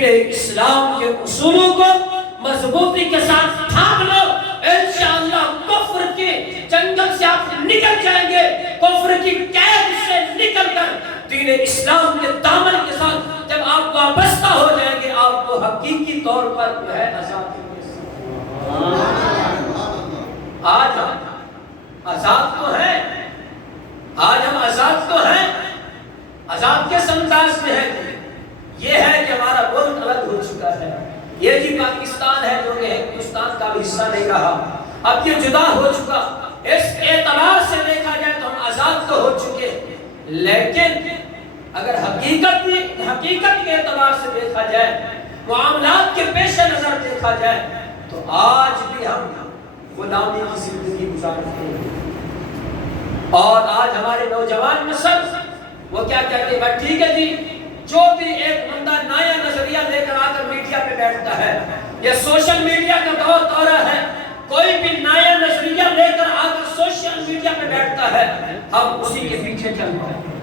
دین اسلام کے اصولوں کو مضبوطی کے ساتھ تھام لو، انشاءاللہ کفر کے جنگل سے آپ نکل جائیں گے، کفر کی قید سے نکل کر دین اسلام کے دامن کے ساتھ جب آپ وابستہ ہو جائیں گے، آپ کو حقیقی طور پر جو ہے آزاد آج ہم آزاد تو ہیں، آج ہم آزاد تو ہیں، آزاد کس انداز میں ہے؟ یہ ہے کہ ہمارا ملک الگ ہو چکا ہے، یہ جی پاکستان ہے جو کہ ہندوستان کا بھی حصہ نہیں رہا، اب یہ جدا ہو چکا۔ اس اعتبار سے دیکھا جائے تو ہم آزاد تو ہو چکے، لیکن اگر حقیقت کے اعتبار سے دیکھا جائے، معاملات کے پیش نظر دیکھا جائے، تو آج بھی ہم غلامی کی زندگی گزارتے ہیں۔ اور آج ہمارے نوجوان نسل وہ کیا کہتے ہیں؟ ٹھیک ہے جی، جو بھی ایک بندہ نیا نظریہ لے کر آ کر میڈیا پہ بیٹھتا ہے، یہ سوشل میڈیا کا دورہ ہے، کوئی بھی نیا نظریہ لے کر آ کر سوشل میڈیا پہ بیٹھتا ہے، ہم اسی کے پیچھے چل پڑتے ہیں۔